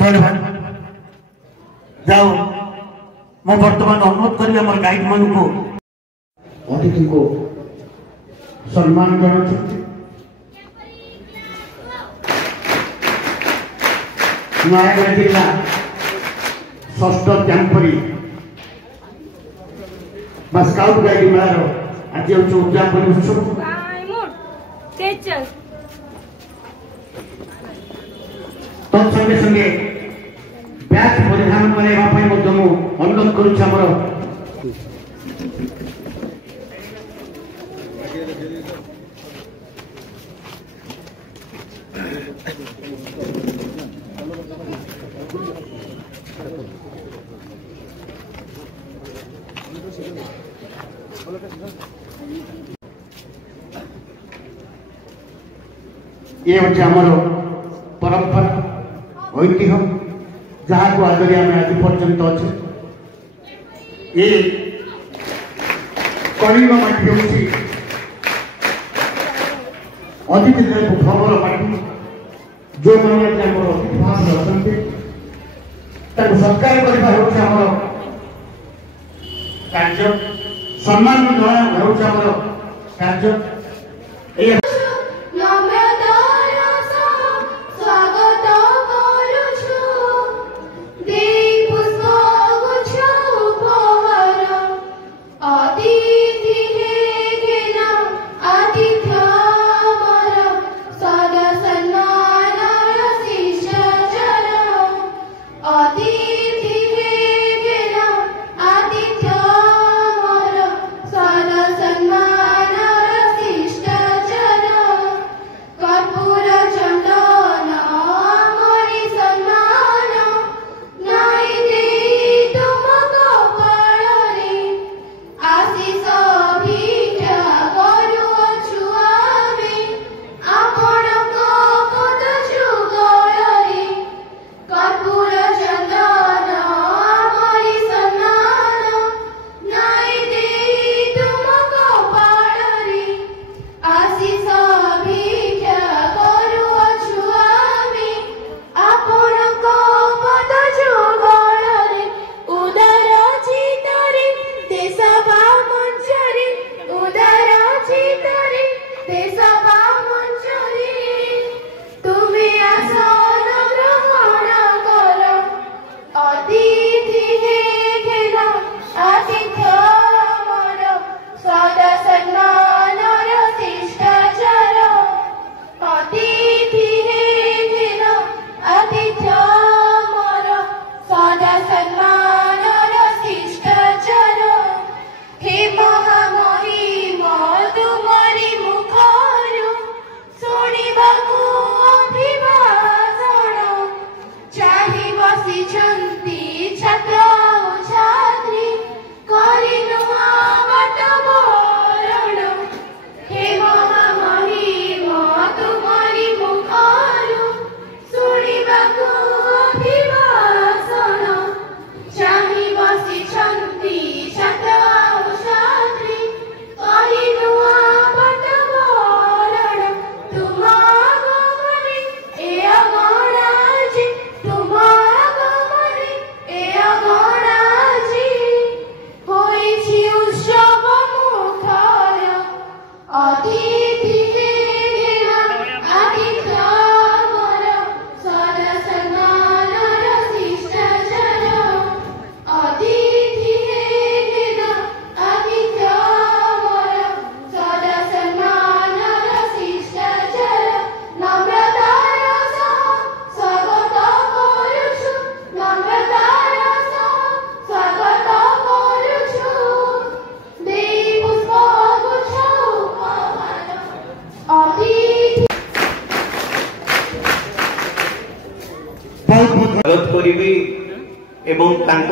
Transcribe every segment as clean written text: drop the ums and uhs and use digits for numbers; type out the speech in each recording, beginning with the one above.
धन्यवाद जाओ मो वर्तमान अनुरोध करी आम गाइड मान को अतिथि को सम्मान जनाते नयागढ़ जिला षष्ठ कैंपरी स्काउट गाइड मेलार आज हूँ उद्यापन उत्सव तत्संगे संगे बैच परिधान करने अनुरोध करुच्छे आमर ये हूँ आमर परंपरा ऐतिह्य जहाँ को आदरी आम आज पर्यंत अच्छे ये कलिंग माटी हूँ अतिथि भवर माटी जो मैंने अतिथि भाव अच्छा सत्कार करने कार्य सम्मान जनावर कार्य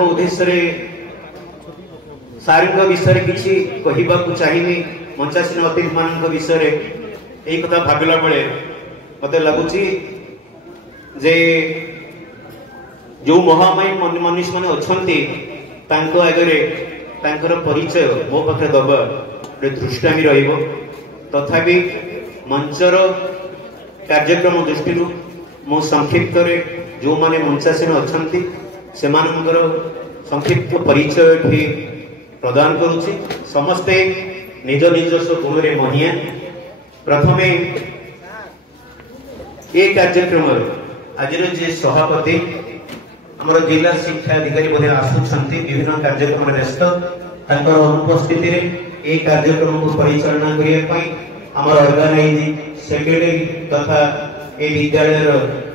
उद्देश्य सारी विषय किसी कहवाक चाहिए मंचासीन अतिथि मान विषय यही कथा भाविला बेले मत लगुच जे जो महामाई मनुष्य मैंने अच्छा आगे परिचय मो पाखे दबा गोटे दृष्टामी तथापि मंचर कार्यक्रम दृष्टि मो संक्षिप्त जो माने मंचासीन अछंती सेमानंकर संक्षिप्त परिचय भी प्रदान करुछि। समस्ते निज निजस्व गुण रे महिया। प्रथमे ये कार्यक्रम आज जे सभापति आमर जिला शिक्षा अधिकारी बोधे आसुछंती विभिन्न कार्यक्रम व्यस्त तांकर अनुपस्थिति रे ए कार्यक्रम को परिचालना करिया पई आमर ऑर्गेनाइजिंग सेक्रेटरी तथा ए विद्यालय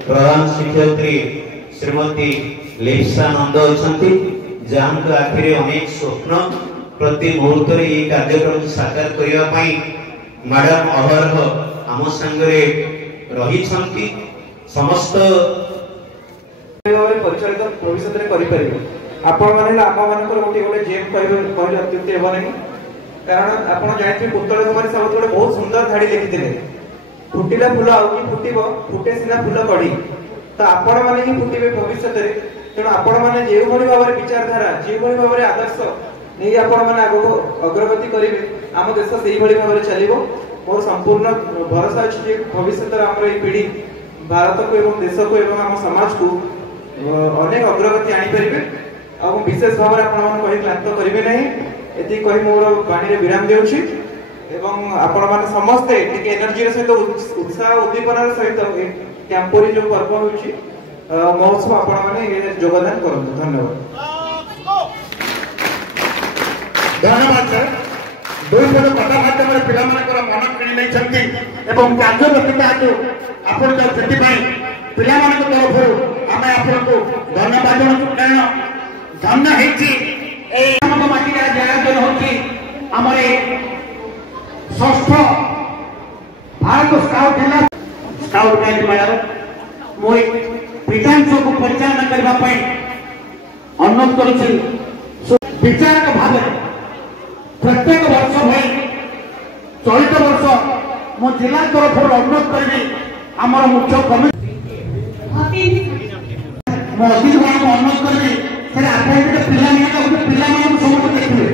प्रधान शिक्षयित्री श्रीमती लेप्सा नंद अछंती जहां आखिरे अनेक स्वप्न प्रति मुहूर्त रे ए कार्यक्रम साकार करिया पई मैडम अहरह आम संगरे रही छंती। समस्त परिचालित भविष्य में करें आपण मैंने आम मान गोटे गोटे जेम कहले अत्युक्ति हे नहीं कारण आप जानते पुतल कुमारी साहू गोटे बहुत सुंदर धाड़ी लिखिते फुटिला फूल आउ कि फुटब फुटे सीना फूल कड़ी तो आपण मैंने ही फुटे भविष्य में तेणु आपण मैंने जो भाव में विचारधारा जो भाव में आदर्श नहीं आपण मैंने आग अग्रगति करेंगे आम देश से भाव में चलो। मोर संपूर्ण भरोसा अच्छे भविष्य आम पीढ़ी भारत को एवं देश को एवं आम समाज को अनेक अग्रगति आनीपारे और विशेष भाव में क्लांत करेंगे नहीं ये कही मोर वाणी विराम देउछि एवं आपण माने समस्ते एनर्जी सहित उत्साह उद्दीपनार सहित कैंपोरी जो पर्व होछि महोत्सव आपण माने योगदान करନ୍ତୁ। धन्यवाद धन्यवाद सर। दुई पद कथा माध्यम पिला मानकर मन किणी नहीं एवं कार्य व्यक्तिता हेतु आपण से पिला मान तरफ आम आपको धन्यवाद जनाऊँ कारण धन्य होती आयोजन होती आमर षष्ठ भारत स्काउट जिला स्काउट गाइड मेला मु पीठांश को परिचालन करने अनुरोध करुच्ची। विचारक भाव प्रत्येक वर्ष भाई चलित वर्ष मो जिला तरफ अनुरोध करी आमर मुख्य कमिटी मो अजीत भाई को अनुरोध करी सर आप पिला सब देखिए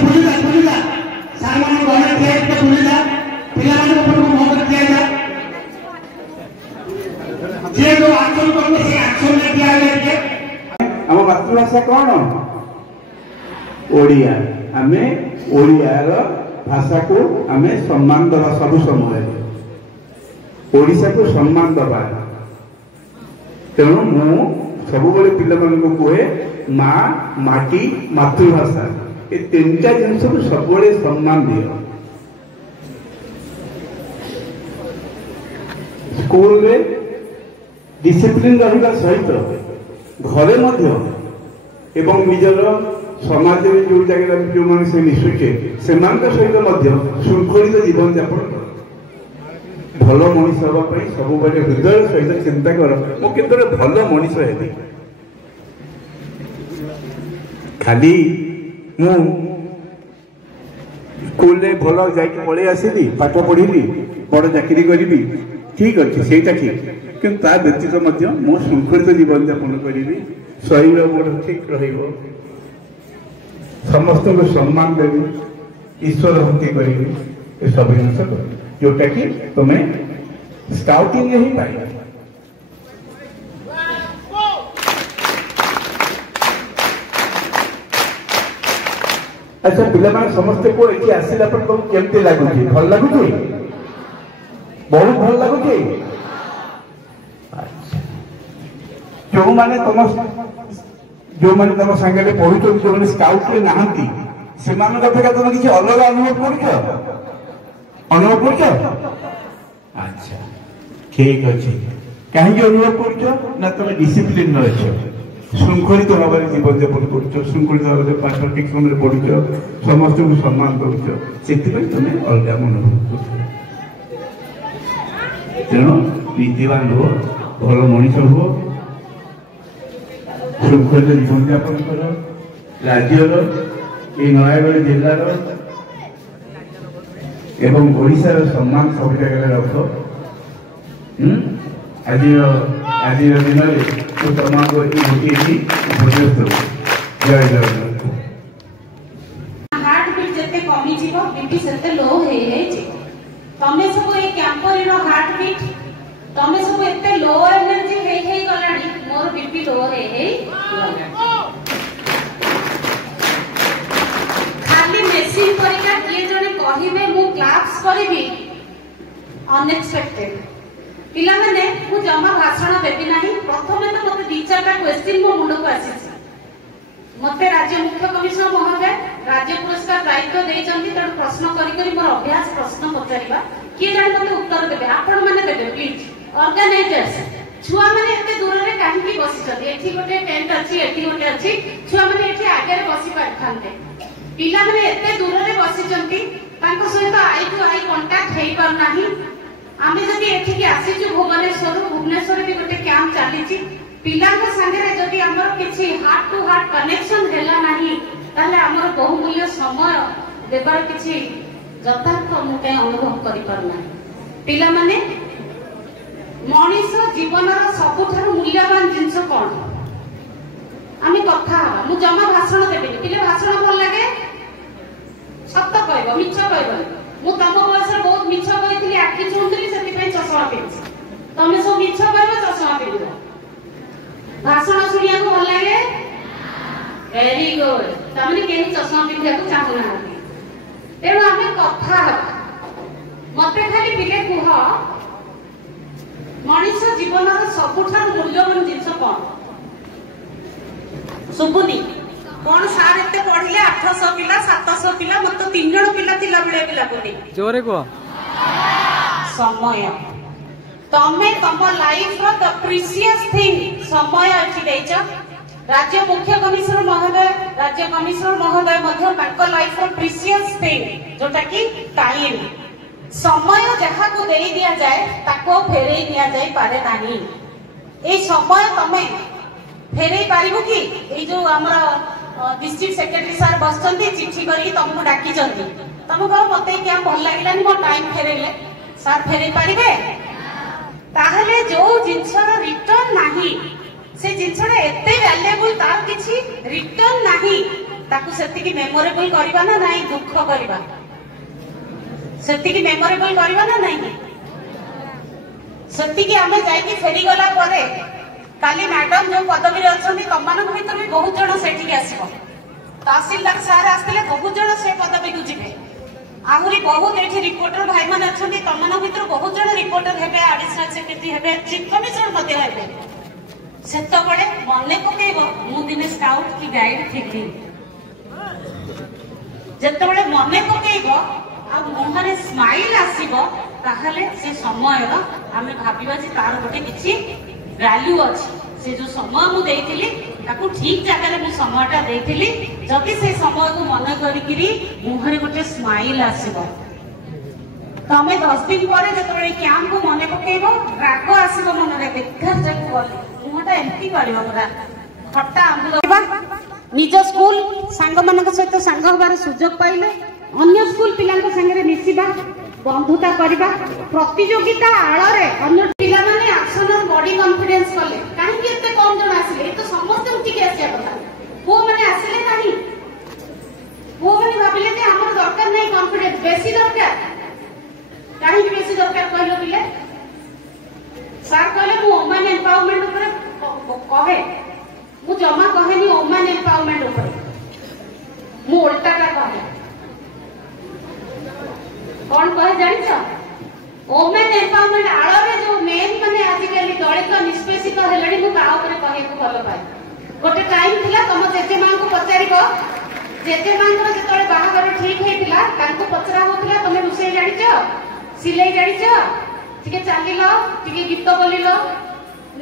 बुझा सार मान बुझा पिला मुहर दिया जे जो आचरण करते से आचरण में दिया हम मातृभाषा कौन ओडिया आमे ओडियार भाषा को आमे सम्मान दबा सब समय ओडिशा को सम्मान दबा तेणु मु सब पिला कहे माँ माटी मातृभाषा ये तीनटा जिनस को सब सम्मान दियो। स्कूल में डिसिप्लिन रहिबा सहित घरे मध्य एवं निजर समाज में जो जगह जो मान से मिशुचे से सहित शृंखलित जीवन यापन भल मनीष हाँपाई सब हृदय सहित चिंता कर मुझे भल मनीष है खाली मु स्कूल भल जा पलि आसली पाठ पढ़ी बड़ चाकरी करी ठीक अच्छे से ठीक कि व्यतीत मु शृंखलित जीवन यापन करी शरीर मोर ठीक रही समस्त को सम्मान देवी ईश्वर भक्ति करी ये सब जिन जोटा कि तुम्हें स्काउटिंग ही पाई। अच्छा पिला समस्ते को ये आसला केमती लगुच भल लगुच बहुत भल लगुच जो माने जो मैंने तुम सांगे पढ़ु जो स्काउट रे नहांती से तुम किसी अलग अनुभव कर अच्छा ठीक अच्छे कहीं अनुभव कर तुम डिसिप्लिन अच्छे शृंखलित भाव में जीवन यापन कर शृंखलित भाव में पाठ ठीक समय पढ़ुच समस्त को सम्मान कर तुम्हें अलग अनुभव कर तेणु नीतिवान हो भल मनीष हो शृंखलित जीवन यापन कर राज्यर ये नयागढ़ जिलार एवं ओडिशार सम्मान सब जगह रख आज दिन में तमाम गोटे जय जगन्नाथ। हार्ट बीट जिते कमी जीव बीपी से लो हो तमें सब ये कैंपरी हार्ट बीट तमें सब एते लो एनर्जी हे गलानी मोर बीपी लो हे खाली मेसिन परिका किए जने कहिबे मु क्लास करबी अनएक्सपेक्टेड पिला माने मु जमा भाषण देबी नाही प्रथमे तो मते 2-4टा क्वेश्चन मो मुंड को आसी मते राज्य मुख्य कमिश्नर महोदय राज्य पुरस्कार दायित्व देइचंती त प्रश्न करी करी मोर अभ्यास प्रश्न पचारिबा किए जाने मते उत्तर देबे आपण माने देबे प्लीज ऑर्गेनाइजर्स छुआ माने एते दूर रे काहे की बसी छथि एठी गोटे टेंट अछि एठी गोटे अछि छुआ माने एठी आगे रे बसी पारथान्ते पिला माने एते दूर रे बसी छथि तांको सहित आई टू आई कांटेक्ट हेई पर नाही आमे जदि एठी के आसीचु भुवनेश्वर भी गोटे कैंप चली पिलांक संगे जदि हमर किछि हार्ट टू हार्ट कनेक्शन हेला नाही ताले हमर बहुमूल्य समय देबार किछि यथार्थ मुटे अनुभव करि पर नाही पिला माने मनीष जीवनर सबुठारु मूल्यवान जिंस कोन आमे कथा मु जमा भाषण देबेनी पिले भाषण भल लागे सत्य कहबो मिछ कहबो मु तम बयस बहुत मिछ कहितली आखि चुंतली सेति पय चश्मा पिन्छि तमे सब मिछ कहबो चश्मा पिन्हो भाषण सुनिया को भल लागे वेरी गुड तमने केही चश्मा पिन्धिया को चाहू ना तेणु आमे कथा मते खाली पिले कुह मनीष जीवनर सबुठारु मूल्यवान जिंस कोन सुबुनी कौन सार एते पढ़िले 800 पिला 700 पिला मत 3 जण पिला थिला बिडे पिला कोनी जोरे को समय तमे तम लाइफ रो द प्रीशियस थिंग समय अछि देइछ राज्य मुख्य कमिश्नर महोदय मध्य तांको लाइफ रो प्रीशियस थिंग जोटा कि टाइम समय जहा को देई दिया जाए ताको फेरेई दिया जाय पारे नाही ए समय तमे फेरेई पारिबो कि ए जो हमरा डिस्ट्रिक्ट सेक्रेटरी सर बसचंदी चिट्ठी करी तुमको डाकी चंदी तुम कहो मते क्या भल लागिलानी मो टाइम फेरेले सर फेरेई पारिबे ताहले जो जिंसर रिटर्न नाही से जिंसर एते वैल्यूएबल तार किछि रिटर्न नाही ताकू सेति की मेमोरेबल करबा ना नाही दुख करबा सेति की मेमोरेबल करबा ना नाही सेति की हमें जाई की फेरी गला परे काली मैडम जो पदवी अच्छी तुम भर भी बहुत जन से आसब तहसीलदार सार आसते बहुत जन से पदवी को जी आहरी बहुत ये रिपोर्टर भाई मैंने अच्छा तुम भर बहुत जन रिपोर्टर हे एडिशनल सेक्रेटरी हे चीफ कमिश्नर हे से मन पकड़ मु दिने स्काउट की गाइड थी जिते मन पकड़ मुहर स्माइल आसो से समय आम भावा तार गोटे किसी वैल्यू अच्छी से जो समय मु देइथिली ताकू ठीक जगह मु समयटा देइथिली जदि से समय को मन करी मुहरे गोटे स्माइल आसीबो तमे 10 दिन पर जतबे कैंप को मन पकेइबो राग आसीबो मन रे बेकार जक मुहटा एम्प्टी करबो पूरा खट्टा आंबुलबा निज स्कूल संग मानक सहित संग होबार सुयोग पाइले अन्य स्कूल पिलांक संगे मिसिबा बंधुता करबा प्रतियोगिता आଳରେ अन्य पिला माने एक्शन और बॉडी कॉन्फिडेंस कले काहे कि एते कम जण आसिले तो समस्त उठी के आसिया कथा वो माने आसिले नाही वो माने भाबिले जे हमर दरकार नाही कॉन्फिडेंस बेसी दरकार काहे कि बेसी दरकार कहलो पिले सर कहले मु वुमेन एम्पावरमेंट ऊपर कहे मु जमा कहेनी वुमेन एम्पावरमेंट ऊपर मु उल्टाटा कहे कौन कहे जानिछ वुमेन एम्पावरमेंट आଳରେ जो मेन माने आजिकली दलित निष्पेषित हेलणी मु ता ऊपर कहे को भलो पाए गोटे टाइम थिला तम जेजे मां को पचारिबो जेजे मां को जेतळे बाहागर ठीक हेतिला तांको पचरा होतिला तमे रुसई जानिछ सिलाई जानिछ टिके चालिलो टिके गीत बोलिलो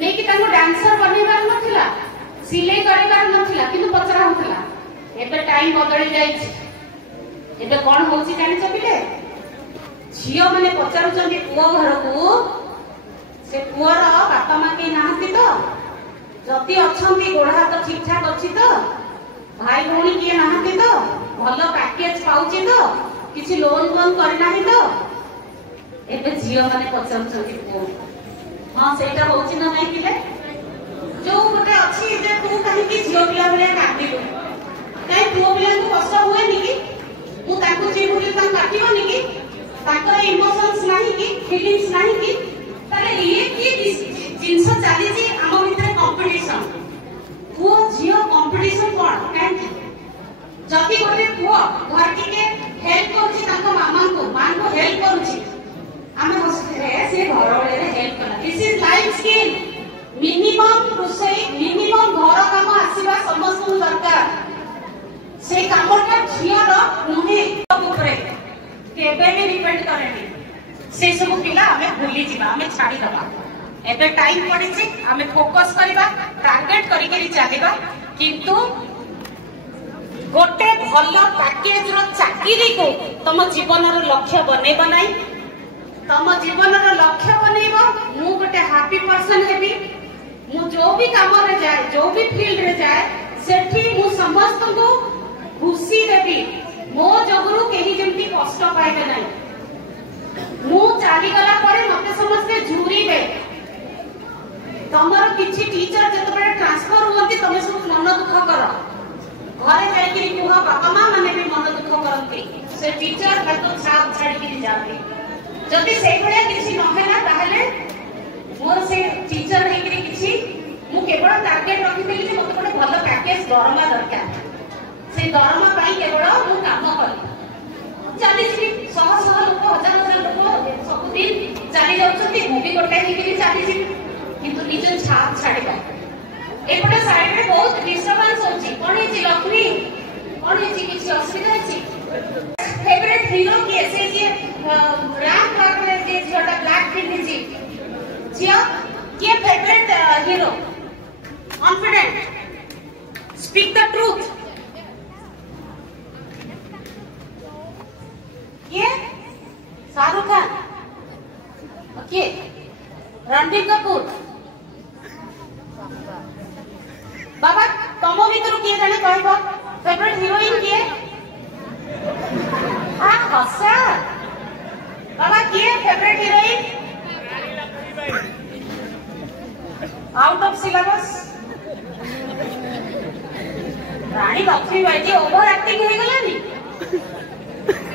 नै कि तांको डांसर बनेबार नथिला सिलाई करिबार नथिला किंतु पचरा होतिला एबे टाइम बदली जाइछ एबे कोन होछि जानिछ पिले झियो मैंने पचारुचंदी पुओ घर को से पुअर बापा माँ के नहांती तो जदि अच्छी गोड़ हाथ ठीक ठाक अच्छी तो भाई भौणी किए नहांती तो भल पैकेज पाउची तो किसी लोन फोन करना तो एबे झियो मैंने पचारुचंदी पुओ हाँ सेटा होची ना नहीं पिले जो गोटे अच्छी जे तू कहीं की झियो पिला भले काटिलु काई पुओ पिला को कष्ट हुए नी कि मु ताको जे बोले ता काटियोनी कि ताको इमोशंस नाही कि फीलिंग्स नाही कि ताले ये कि जिंस चाली जी हम भितर कंपटीशन पुओ झियो कंपटीशन कोन काहे जति गोटे पुओ घर के हेल्प करछि ताको मामा को हेल्प करछि आमे हस्ते से घर वाले हेल्प कला this is life skill minimum रोसई मिनिमम घर काम आसीबा समस्त दरकार से कामटा झियर नुहे ऊपर केबे भी डिपेंड करेनी से सब पिला हमें भूली जीवा हमें छाड़ी दबा एबे टाइम पड़ी छी हमें फोकस करबा टारगेट करी करी चलेबा किंतु गोटे भलो पैकेज रो चाकरी को तम जीवन रो लक्ष्य बनेबा नाही तम जीवन रो लक्ष्य बनेबो मु गोटे हैप्पी पर्सन हेबी मु जो भी काम रे जाए जो भी फील्ड रे जाए सेठी मु समस्त को खुशी देबी मो जगरू केही जेमती कष्ट पाइबे नाही मु चाली गला परे मते समस्त झुरीबे तमर किछि टीचर जत बडे ट्रांसफर होंती तमे सब मन दुख कर घरे जाई कि कुह बाबा मां माने भी मन दुख करंती से टीचर का तो छाप छाड़ी के जाती जति से भले किछि न हेला ताहले मोर से टीचर हे कि किछि मु केवल टारगेट रखि देली जे मते बडे भलो पैकेज दरमा दरकार से दरमा पाई केवल मु काम करी चली छी सह सह लोक हजार हजार लोक सब दिन चली जाउछती मु भी गोटे हे कि चली छी किंतु निज छाप छाड़िबा एपटे साइड रे बहुत डिस्टर्बेंस होची कोन हेची लक्ष्मी कोन हेची किछि असुविधा हेची फेवरेट हीरो की ऐसे जे राम पार्क में जे छोटा ब्लैक पिन जी जिया के favourite hero confident speak the truth ये शाहरुख खान ओके रणबीर कपूर बाबा तमो भीतर किए जाने कहबो फेवरेट हीरोइन किए आ हसा बाबा किए favourite heroine out of syllabus Rani Lakshmi Bai ji over acting हो गलानी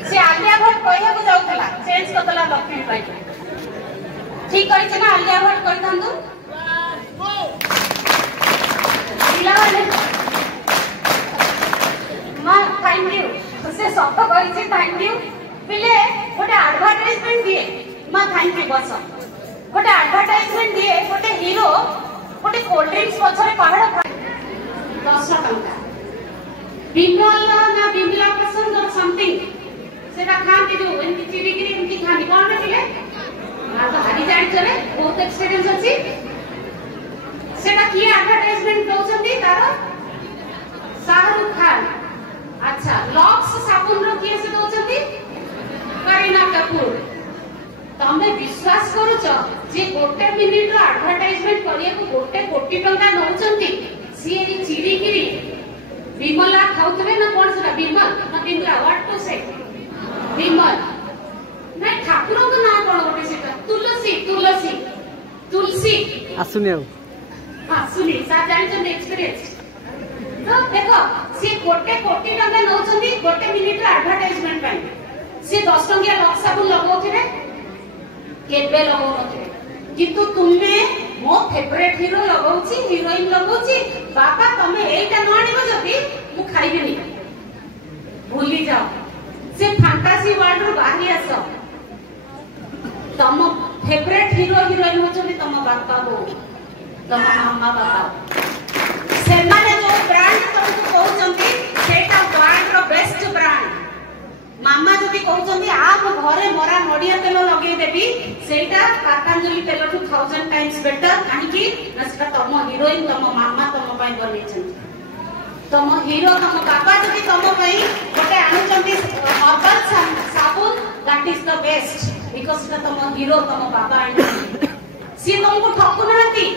से आलिया भट्ट कहया को जाउतला चेंज करतला लक्ष्मी बाई ठीक करिछ ना आलिया भट्ट करथांदु मां थैंक यू से सब कहिछि थैंक यू पिले गोटे एडवर्टाइजमेंट दिए मां थैंक यू बस गोटे एडवर्टाइजमेंट दिए गोटे हीरो गोटे कोल्ड ड्रिंक्स पछरे पहाड़ 10 टंका बिमल ना बिमला पसंद और समथिंग सेटा खांती जो एंती चिरिगिरी एंती खानी कोन पिले आ तो हारी जाई चले बहुत एक्सपीरियंस अछि सेटा की एडवर्टाइजमेंट दोछंती तार शाहरुख खान अच्छा लॉक्स साबुन रो किए से दोछंती करीना कपूर तमे विश्वास करूछ जे गोटे मिनिट रो एडवर्टाइजमेंट करिया को गोटे कोटी टंका नउछंती सी चिरिगिरी विमला खाउतबे ना कोन सेटा विमल ना बिमला व्हाट टू से विमल ना ठाकुर को ना कोन गोटे सेटा तुलसी तुलसी तुलसी आसुने हां सुनी सा जानि एक्सपीरियंस तो देखो सी गोटे कोटी टंका नउछंती गोटे मिनिट रो एडवर्टाइजमेंट पाई सी 10 टंकिया लक्स साबुन लगाउथिबे केबे लगाउनथिबे किंतु तुमे मो फेवरेट हीरो लगाउची हीरोइन लगाउची बाबा तमे एटा न आनिबो जदी मु खाइबेनी भूली जाओ से फैंटासी वर्ल्ड रो बाहरी आसो तम फेवरेट हीरो हीरोइन होचनी तम बापा बो तम मामा बाबा से माने जो ब्रांड तुमको कहउचंती सेटा ब्रांड रो बेस्ट ब्रांड मामा जदी कहउचंती आप घरे मोरा नडिया तेल लगे देबी सेटा पतंजलि तेल 2000 टाइम्स बेटर काहे ना सेटा तम हीरोइन तम मामा तम पई बनेछन तम हीरो तम बाबा जदी तम पई गोटे आनुचंती हर्बल साबुन that is the best because सेटा तम हीरो तम बाबा आनी सी तुमको ठकु नांती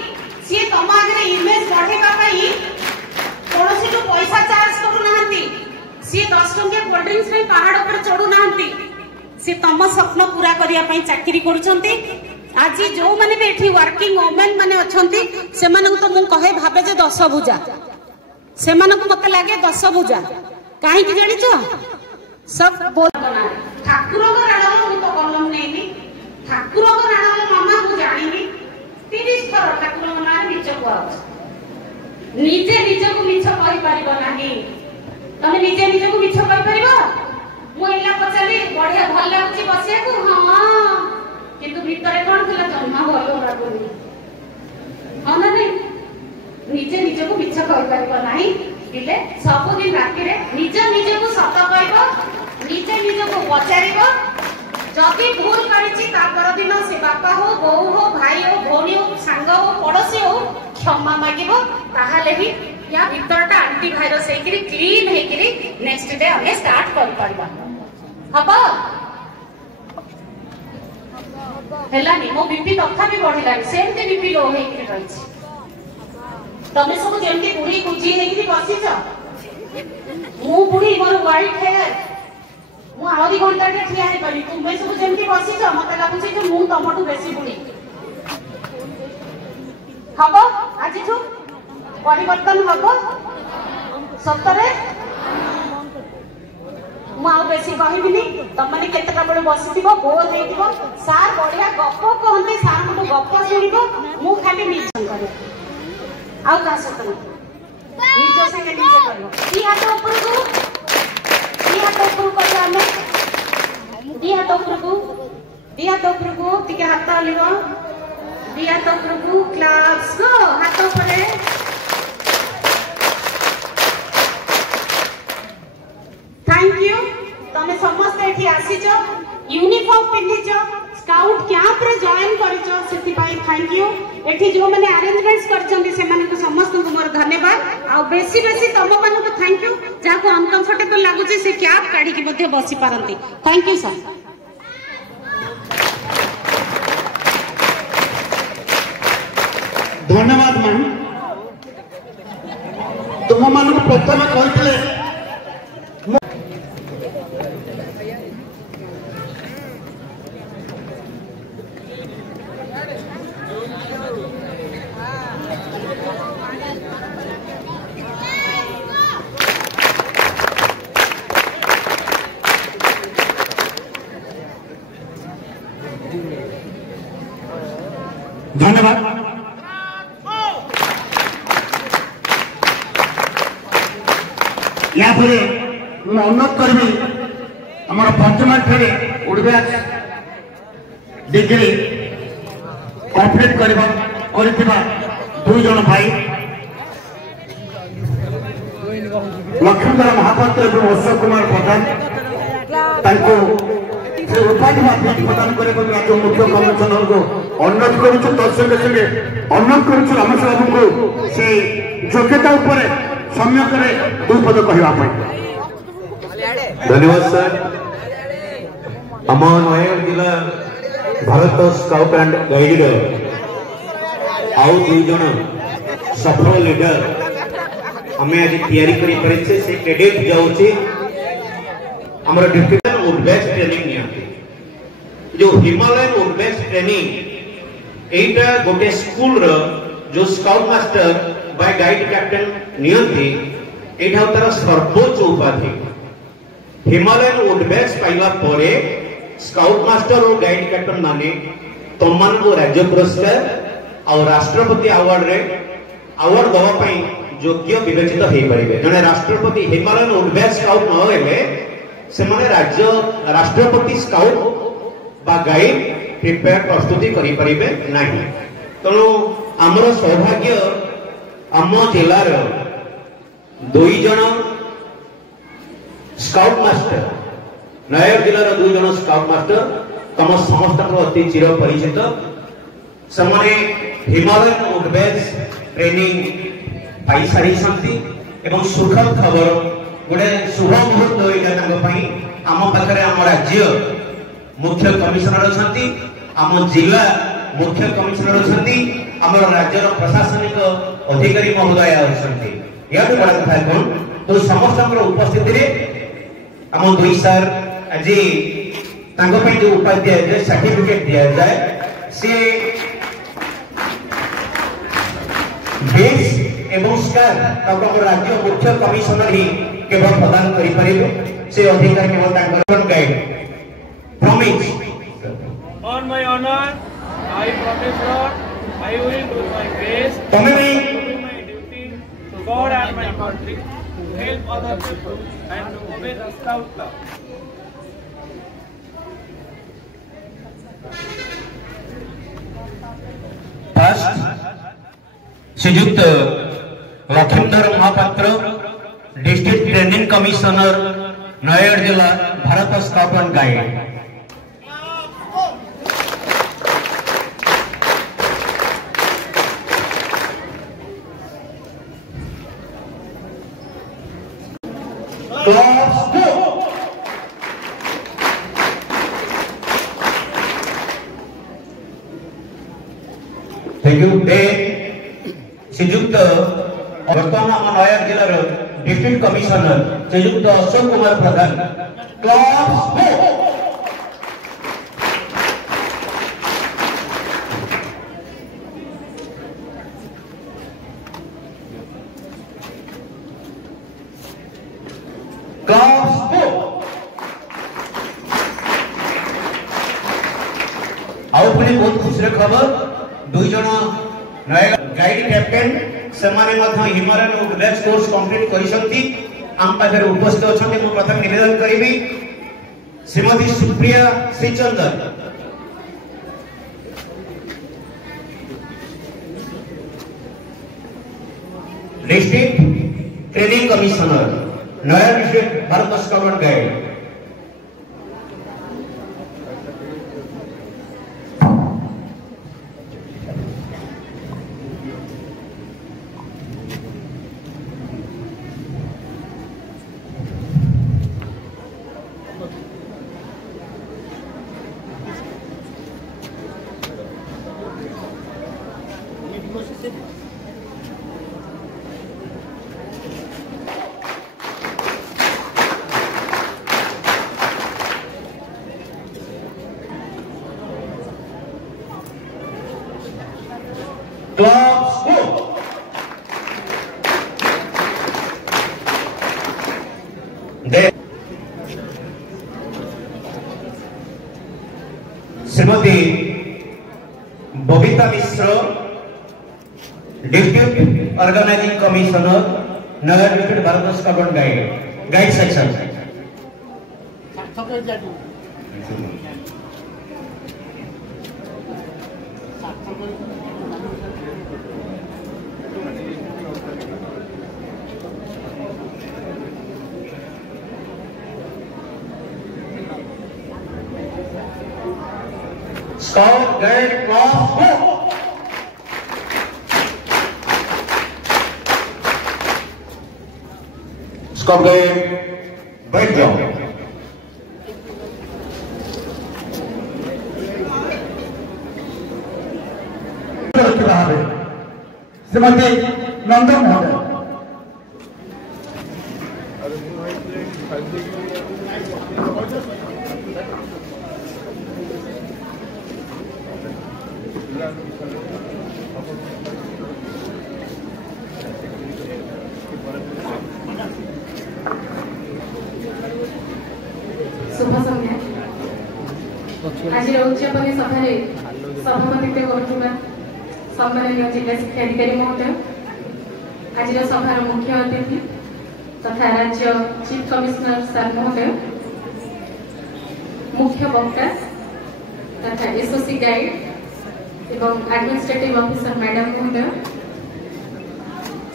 सी तम आगे इमेज बढ़ेबा पई कोनोसी जो पैसा चार्ज करू नांती सी 10 टंके कोल्ड ड्रिंक्स पे पहाड़ ऊपर चढ़ू नांती सी तम स्वप्न पूरा करिया पई चाकरी करूछंती आज जो माने भी एठी वर्किंग वुमेन माने अछंती से माने तो मु कहे भाबे जे 10 भुजा से माने को मते लागे 10 भुजा काहे कि जानि छ सब बोल ठाकुर राण मु तो कलम नहीं ठाकुर राण मामा मु जानी 30 थर ठाकुर ना निज निजे निज को मिछ कहि परिबो नाही तमे निजे निज को मिछ कहि परिबो मु एला पचाली बढ़िया भल लागुची बसिया को हां किंतु भीतर कोन थला जन्म भलो लागुनी हां ना नहीं निजे निज को मिछ कहि परिबो नाही दिले सब दिन राति रे निज निज को सत कहबो निजे निज को पचारिबो जदि भूल करिछि ता पर दिन से बापा हो बोऊ हो भाई हो भौणी हो सांग हो पड़ोसी हो क्षमा मागिबो ताहाले भी या भीतरटा एंटी वायरस हेकरी क्लीन हेकरी नेक्स्ट डे हमें स्टार्ट कर परबा हबो हेलानी मो बीपी तथापि बढ़िलानी सेमते बीपी लो हेकरी रहिछि तमे सब जेमती बुढ़ी कुजी हेकरी बसिछ मु बुढ़ी मोर व्हाइट हेयर मु आधी घंटा के ठिया हे करी तुमे सब जेमती बसिछ मते लागुछि जे मु तमटु बेसी बुढ़ी हबो आज छु परिवर्तन हबो सतरे मु आ बेसी कहबिनी तमने केतका बळे बसिथिबो बोल हेतिबो सार बढ़िया गप्प कहंते सार मु गप्प सुनिबो मु खाली मिशन करे आउ का सतने निज संगे निजे करबो ई हाथ ऊपर को कर हमें दी हाथ ऊपर को टिके हाथ लिबो दी हाथ ऊपर को क्लास को हाथ ऊपर थैंक यू तमे समस्त एठी आसीचो यूनिफॉर्म पिन्धिचो स्काउट कैंप रे जॉइन करिचो सेति पाई थैंक यू एठी जो माने अरेंजमेंट्स करचंदी से माने को समस्त को मोर धन्यवाद आ बेसी बेसी तम माने को थैंक यू जाको अनकंफर्टेबल लागु छै से कैप काढी के मध्ये बसी पारंती थैंक यू सर धन्यवाद मैम तुम मान प्रथम कहते धन्यवाद या फिर मैं अनुरोध करी आम पंचमाठ उड़िया डिग्री कंप्लीट कर दुई जन भाई लक्ष्मीधर महापात्र और अशोक कुमार प्रधान उपाधि प्रदान कर राज्य मुख्य कमिशनर को अनुरोध करुचु तत्संगे संगे अनुरोध करुचु रामेश्वर बाबू को से योग्यता उपर सम्यक दुई पद कहवाई। धन्यवाद सर। आम नयगढ़ जिला भारत स्काउट एंड गाइड आउ दुई जन सफल लीडर आम आज तैयारी से क्रेडिट जाऊँगी आमर डिप्टी उडबैच ट्रेनिंग जो हिमालयन उडबैच ट्रेनिंग एटा गोटे स्कूल रो जो स्काउट मास्टर बाय गाइड कैप्टन नियंती एटा तार सर्वोच्च उपाधि हिमालयन उडबैच पाइला परे स्काउट मास्टर और गाइड कैप्टन माने तुम मान को राज्य पुरस्कार और राष्ट्रपति अवार्ड रे अवार्ड दवा पई योग्य विवेचित हे परिबे जने राष्ट्रपति हिमालयन उडबैच स्काउट न हेले से माने राज्य राष्ट्रपति स्काउट बा गाइड प्रिपेयर प्रस्तुति करि परिबे नाही तनो हमरो सौभाग्य आम जिलार दुई जन स्काउट मास्टर नयगढ़ जिलार दुई जन स्काउट मास्टर तम समस्त अति चिर परिचित से हिमालयन उडबैच ट्रेनिंग पाई सारी एवं सुखद खबर गोटे शुभ मुहूर्त आम पाखे आम राज्य मुख्य कमिशनर अच्छा आम जिला मुख्य कमिशनर अच्छा आम राज्य प्रशासनिक अधिकारी महोदय अच्छा बड़ा कथा कौन तो समस्त उपस्थिति आम दुई सार आज जो उपाधि दि जाए सर्टिफिकेट दि जाए सी बेस एवं स्कार राज्य मुख्य कमिशनर ही केवल प्रदान करें। से अधिकार केवल तांकर guide promise On my honor, I promise Lord, I will do my best तमे भी to do my duty to God and my country, to help other people and to obey the scout law. First Shriyukta Lakhimdhar Mahapatra district training commissioner Nayagarh जिला Bharat scout and guide thank you Shriyukta बर्तमान आम नयगढ़ जिलार district commissioner Shriyukta Ashok Kumar Pradhan बहुत खुशी खबर दुई जन गाइड कैप्टेन से हिमालयन रिलैक्स कोर्स कंप्लीट करिसंती आम पाखे उपस्थित अच्छा मु प्रथम निवेदन करी Shrimati Supriya Srichandan district training commissioner नया district Bharat scout and guide Shrimati Babita Mishra district organising commissioner Nagar district Bharat scout and guide section scout guide class scout guide बैठ जाओ श्रीमती नंदन महोदय शुभ संध्या आज उच्चपनी सभा सभापतित्व करुवा सम्माननीय जिला शिक्षा अधिकारी महोदय आज सभार मुख्य अतिथि तथा राज्य चीफ कमिश्नर सार महोदय मुख्य वक्ता तथा एसओसी गाइड एवं एडमिनिस्ट्रेटिव ऑफिसर मैडम महोदय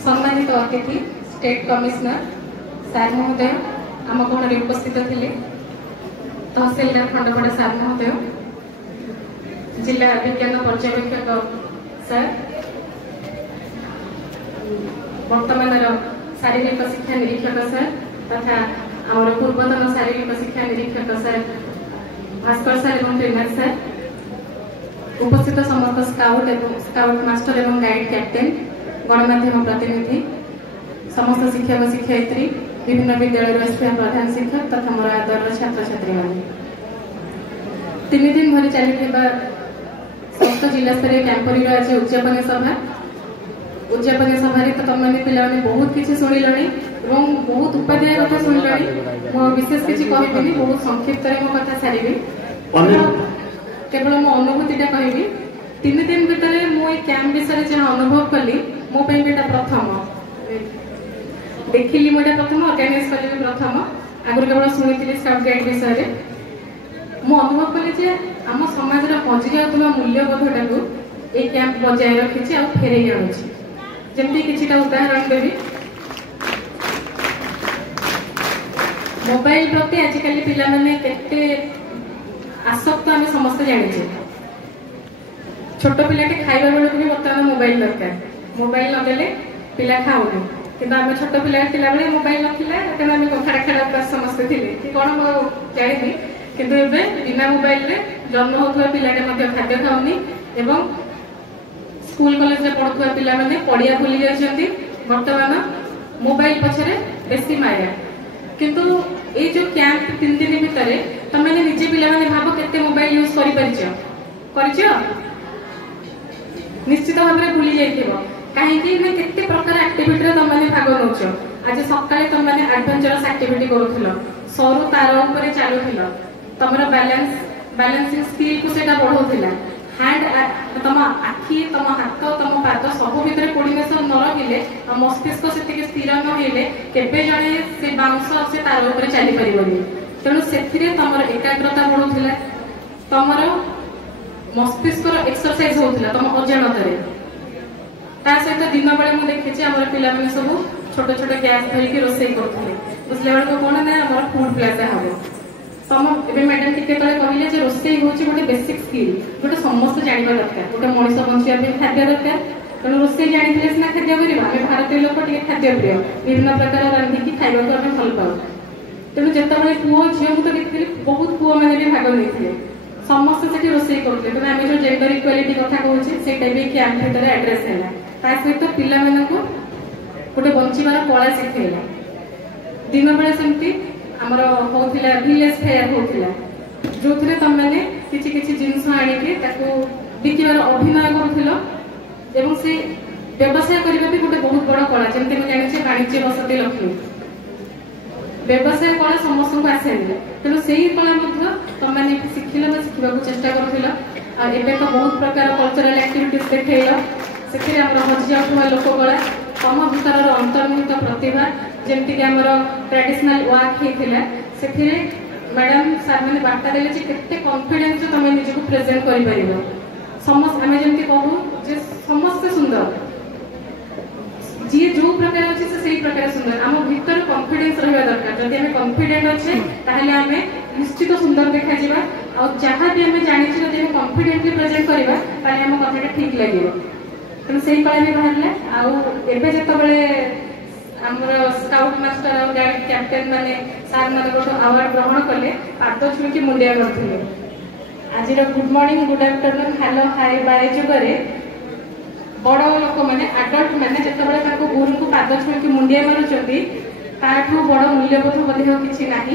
सम्मानित अतिथि स्टेट कमिश्नर सार महोदय आम कोण उपस्थित थे तहसीलदार खंडपड़ा सार महोदय जिला विज्ञान पर्यवेक्षक सर वर्तमान शारीरिक शिक्षा निरीक्षक सर तथा आम पूर्वतन शारीरिक शिक्षा निरीक्षक सर भास्कर सर एवं ट्रेनर सर उपस्थित समस्त स्काउट मास्टर एवं गाइड कैप्टेन गणमाध्यम प्रतिनिधि समस्त शिक्षक शिक्षयित्री विभिन्न विद्यालय आसुवा प्रधान शिक्षक तथा मोर आदर छात्र छात्री मान 3 दिन धरी चली समस्त जिला स्तरीय कैंपरी आज उद्यापन सभा तो तुम मैंने पे बहुत किसी शुणिल बहुत उपाध्याय कथा शुणिली मो विशेष किसी कहबी बहुत संक्षिप्त मो कथा सारी केवल मो अनुभूतिटा कहबी 3 दिन भितर मो कैंप विषय जहाँ अनुभव कली मो प्रथम देखिली मोटा प्रथम ऑर्गेनाइज कली प्रथम आगुरी केवल शुणी स्काउट गाइड विषय मु अनुभव कली जे आम समाज हजि जाऊा मूल्यबोधटा को ये कैंप बजाय रखी आ फेरे आनुची जमती किछिटा उदाहरण देवी मोबाइल प्रति आजिकल पिला माने केते आसक्त आम समस्त जाने छोट पिलाटे खाइबा बेलू भी बर्तमान मोबाइल दरकार मोबाइल नदेले पिला खाऊनी कि आम छोट पिला बेले मोबाइल नथिला तेना आम कथा खेला समस्ते थिले कि कौन जानी किंतु एबे बिना मोबाइल रे जन्म होथुवा पिलाटे मध्ये खाद्य खाऊनी एवं स्कूल कॉलेज रे पढुथुवा पिला माने पडिया भूली जायछंती वर्तमान मोबाइल पछरे बेसी माया किंतु ए जो कैंप 3 दिन भितर तमे निजे पिला माने भाबो केते मोबाइल यूज करि परिचो निश्चित भाव में भूली जाइथिबो कहीं ना केते प्रकार एक्टिविटी रे तमे भाग नउछो आज सकाळे तमे एडवेंचरस एक्टिविटी करूथिलो सरू तार ऊपर चालुथिलो तमरो बैलेंसिंग स्किल को सेटा बढ़ौथिला हैंड तम आखि तम हाथ तम पाद सब भितर कोऑर्डिनेशन न रहिले मस्तिष्क सेतिके स्थिर न होइले केबे जणे से बांस से तार ऊपर चली परिबनी तेणु सेथिरे तमरो एकाग्रता बढ़ौथिला तमरो मस्तिष्क एक्सरसाइज होता तुम अजाणत सहित दिन बेले मुझे देखी आम पे सब छोट छोट गैस धरिकी रोसे करते बुझे बेलू कौन ना आम फूड प्लाजा हम तुम ए मैडम टी कहले रोसे हूँ गोटे बेसिक स्किल गोटे समस्त जानवा दरकार गोटे मनीष बचाई खाद्य दरकार तेणु रोसे जानी सीना खाद्य करवा आम भारतीय लोक टे खाद्य प्रिय विभिन्न प्रकार रांधिकी खावा को आम भल पाऊ तेणु जिते पुओ झील को तो देखी बहुत पुओ मैंने भी भाग नहीं समस्त से रोसे करते तेनाली आम जो जेंडर इक्वालिटी कथा कहूँ से कैंप भर एड्रेस है सहित पिला गोटे बचार कला शिखेला दिन बेले सेमती आमर होता विलेज फेयर होता जो थे तुम मैंने किसी जिनस आणिकी बिकबार अभिनय करूल से व्यवसाय करने भी गोटे बहुत बड़ कला जमी मुझे जानी वाणिज्य बसती लक्ष्मी व्यवसाय कला समस्त को आसेनि तेणु से कला तुम मैंने शिखिल शिखा चेष्टा कर तो बहुत प्रकार कल्चरल एक्टिविटीज देखल से हजि जाऊा लोक कला तम भीतर अंतर्निहित प्रतिभा जमीक आम ट्रेडिशनल वर्क होता से मैडम सार मैंने बार्ता देले केते कॉन्फिडेंस तुम निजक प्रेजेंट कर समस्त आम जमी कहूँ समस्ते सुंदर जी जो प्रकार अच्छे से प्रकार सुंदर आम भीतर कॉन्फिडेंस रहा दरकार जब आम कॉन्फिडेंट अच्छे ताहले आम निश्चित सुंदर देखा और जहाँ भी आम जानी जब कॉन्फिडेंटली प्रेजेंट करवा ताहले आम कथा ठीक लगे तेणु से कला भी बाहर आबे जो आमर स्काउट मास्टर और गाइड कैप्टेन माने सार माने गोटे अवार्ड ग्रहण कले पाद छुईकी मुंडिया करथिले आज good morning good afternoon hello hi bye जुगरे बड़ लोक मैंने आडल्ट मैंने जो गुरु को पाद छुईकी मुंडिया मारुंट ताठू बड़ मूल्यबोध मध्य किसी ना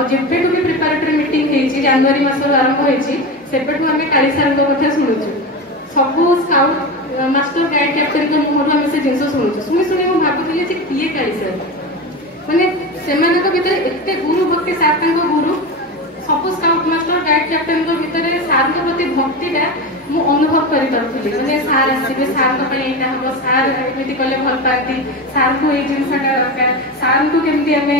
आबेठू भी प्रिपेरेटरी मीटिंग होती जनवरी मस आरंभ होबेठू आम काली सार शुणुचु सबू स्काउट मास्टर गाइड कैप्टेन के मुहर आम से जिन शुणुचु शुणी शुणी मुझे भावुली किए काली सार मैंने से भितर एत गुरु भक्ति सार गुरु सब स्काउट मास्टर गाइड कैप्टेन भितर सार प्रति भक्तिटा मु अनुभव करी मैंने सार आसवे सार यहाँ हम सार एमती कले भल पाती सार को ये जिनसा दरकार सार को केमती आम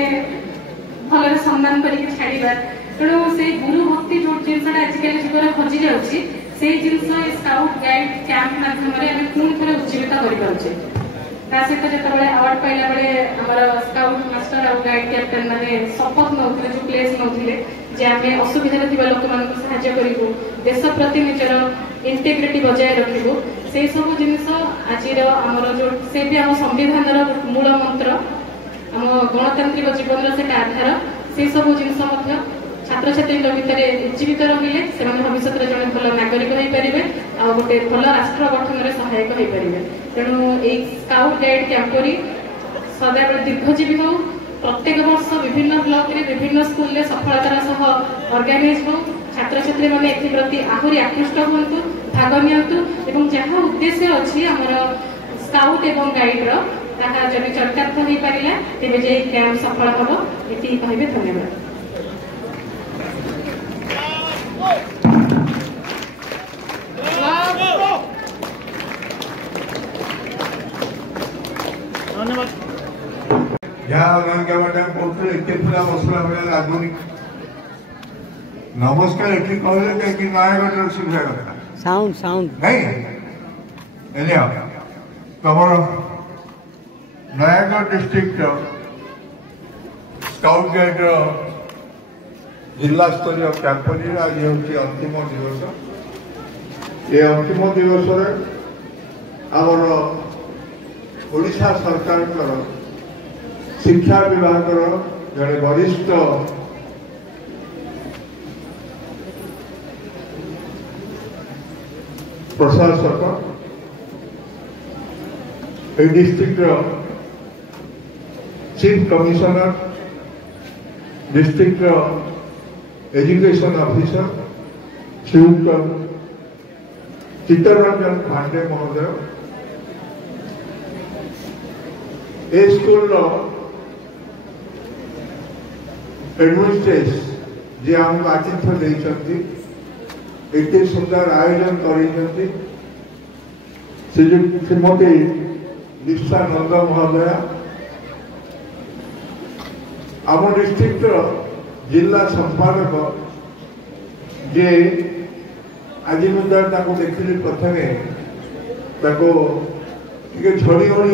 भल सम्मान करके छाड़ा तेणु से गुरु भक्ति जो जिनसा आजिकल जुगर हजि जाऊँगी से जिन स्काउट गाइड कैंप माध्यम पुणी थे उज्जीवित करें सहित जो अवार्ड पाइला बेले आम स्काउट मास्टर और गाइड कैप्टेन मैंने शपथ नौ जो प्लेस नौले जे आम असुविधा थी लोक मान करूँ देश प्रति निजर इंटेग्रिटी बजाय रखू से सब जिनस आज आमर जो से भी आम संविधान मूल मंत्र आम गणतांत्रिक जीवन से आधार से सब जिनस छात्र छात्री भितर उज्जीवित रहिले से भविष्य जड़े भल नागरिक हो पारे आ गोटे भल राष्ट्र गठन में सहायक हो पारे तेणु ये स्काउट गाइड कैंपरी सदाबले दीर्घजीवी हो प्रत्येक वर्ष विभिन्न ब्लॉक रे विभिन्न स्कूल रे सफलतार सह ऑर्गेनाइज हो छात्र छात्री माने एथि प्रति आहुरी आकृष्ट होंतु भाग नियंतु एवं जहाँ उद्देश्य अच्छी आमर स्काउट एवं गाइड ତାହା ଯଦି ଚରିତାର୍ଥ ହୋଇପାରିଲା ତେବେ ଯେ କ୍ୟାମ୍ପ ସଫଳ ହେବ ଏତିକି କହିବେ। ଧନ୍ୟବାଦ। नमस्कार एठी कहले कि नयागढ़ सुविधा कथा साउंड साउंड नहीं तम नयागढ़ डिस्ट्रिक्ट स्काउट गाइड जिला स्तरीय कैंपनी आज हूँ अंतिम दिवस। ये अंतिम दिवस आमर ओडिशा सरकार शिक्षा विभाग जड़े वरिष्ठ प्रशासक district chief commissioner district education officer Shriyukta Chittaranjan Pande महोदय ए स्कूल एडमिनिस्ट्रेशन जी आमको आतिथ्य देते एते सुंदर आयोजन कर श्रीमती दीक्षा नंद महोदया आम डिस्ट्रिक्ट जिला संपादक जे आज मुझे देखिली प्रथम झड़ी हड़ी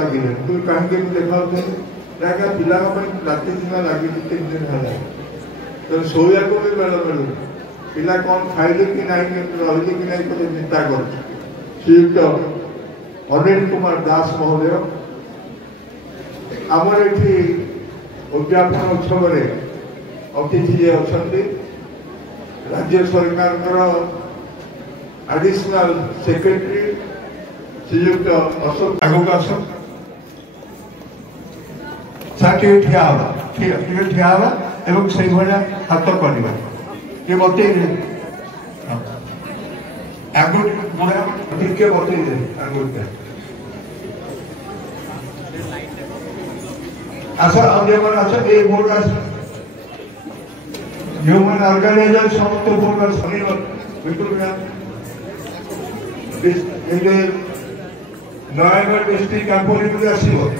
लगे कहीं देखा पिला राति दिन लगे 3 दिन है तो शोया को भी बेल मिलू पिला कौन खाइले कि नहीं रही कि नहीं तो चिंता कर श्रीयुक्त अनिल कुमार दास महोदय आमर ये उद्यापन उत्सव अतिथि जे अच्छा राज्य सरकार एडिशनल सेक्रेटरी श्रीयुक्त अशोक आगुक ठिया से हाथ करवा ये बतई आगुट टे बतई आगुट आस आस ये बोर्ड आस जो मैंने ऑर्गेनाइजर समस्त बोर्ड आस नयागढ़ डिस्ट्रिक्ट कैंपनी आसो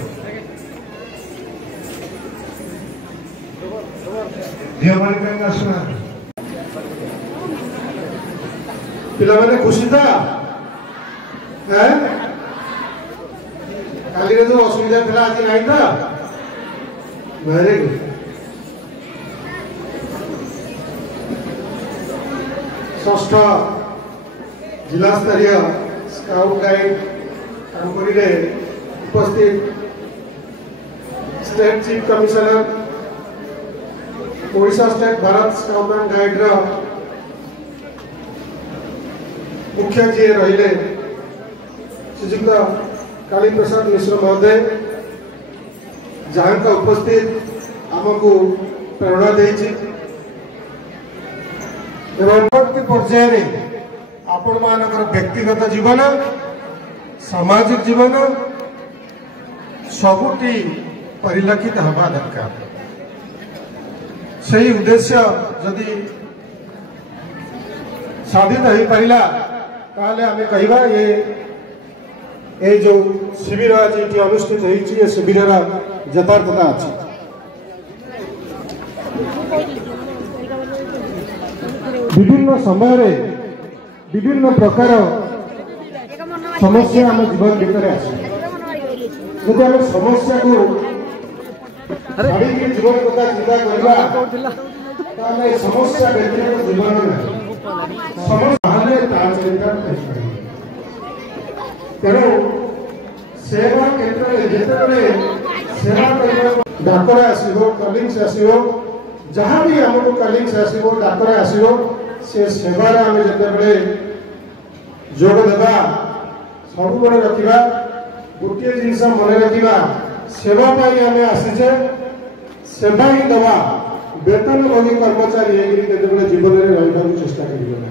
झील मैंने कहीं आसना पिला मैंने खुशी था काली जो असुविधा था आज नहीं था वेरी गुड षष्ठ जिला स्तरीय स्काउट गाइड कैंपनी उपस्थित state chief commissioner Odisha state Bharat scout and guide मुख्य जी रहिले श्रीयुक्त काली प्रसाद मिश्र महोदय जहाँ का उपस्थित आमको प्रेरणा देछि एवं प्रति पर्याय आपण मानकर व्यक्तिगत जीवन सामाजिक जीवन सबुटी परिलक्षित हवा दरकार सही उद्देश्य जदि साधित हो पारा ताले आमे कहवा ये जो शिविर आज ये अनुष्ठित होती शिविर यथार्थता अच्छी विभिन्न समय विभिन्न प्रकार समस्या आम जीवन भितर आस जब आम समस्या को जीवन कथा चिंता करवा समस्या व्यक्तिगत जीवन तेणु सेवा क्षेत्र में सेवा डाकरा आसो कलिंग्स आसो जहाँ भी आमको कलिंग्स आसो डाकरा आसो से सेवार आम जिते जोग देवा सब रखा गोटे जिनस मन रखा सेवाई आम आसीचे सेवा ही दवा वेतन भोगी कर्मचारी जीवन में रहा चेष्टा करें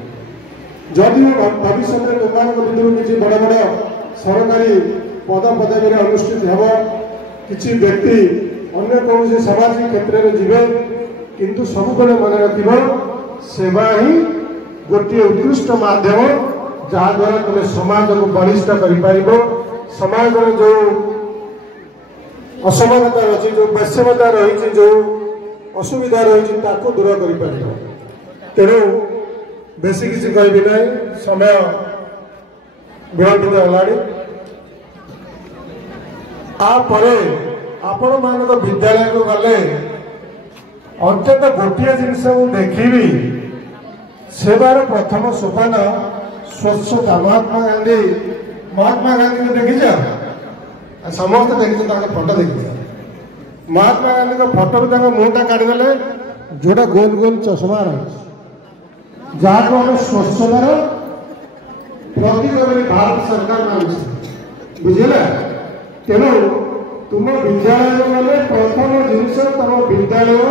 जदि भविष्य तुम भर किसी बड़ बड़ सरकारी पद पदवी अनुष्ठित हो किसी व्यक्ति अन्य कौन सामाजिक क्षेत्र में जीवे किंतु सब मन रख सेवा ही गोटे उत्कृष्ट माध्यम जहाद्वारा तुम समाज को बलिष्ठ कर समाज जो असमानता रही जो वैषम्यता रही जो असुविधा रही दूर कर तेणु बेसी किसी कहबी ना समय विलंबित है आपण मान विद्यालय को गले अंतत गोटे जिनस देखी सेवार प्रथम सोपान स्वच्छता महात्मा गांधी को देखी समस्त देखी फोटो देखी महात्मा गांधी का फोटो भी मुहटा काढ़ीदे जोटा गोल गोल चश्मा रही जहाँ को हम स्वच्छतार प्रतीक भारत सरकार मानते बुझे तेणु तुम विद्यालय गले प्रथम जिनस तुम विद्यालय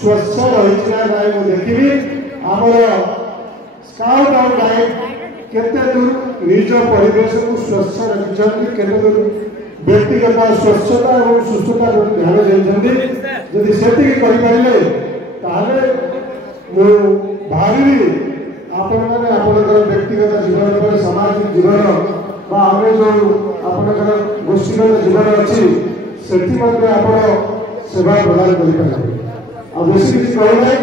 स्वच्छ रही देखी आमर स्काउट और गाइड केते दूर निज परिवेश को स्वच्छ रखिछन्ति केते दूर व्यक्तिगत स्वच्छता और सुस्थता ध्यान देइछन्ति यदि सेति करि पाइले ताले मु भारी आपण माने आपनकर व्यक्तिगत जीवन पर सामाजिक जीवन बा आमे जो आपनकर गोष्ठीगत जीवन अछि सेति मध्ये आपण सेवा प्रदान करि पाइले आ बेसी किछि कहले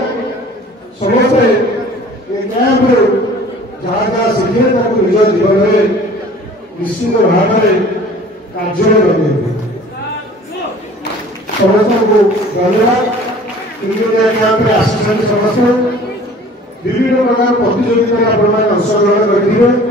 समस्ते ए कैंप जहाँ जहाँ शिखे निज जीवन में निश्चित भाव में कार्य लगे समस्त को धन्यवाद कैंप आसिंट समस्त विभिन्न प्रकार प्रतियोगिता अंशग्रहण करेंगे।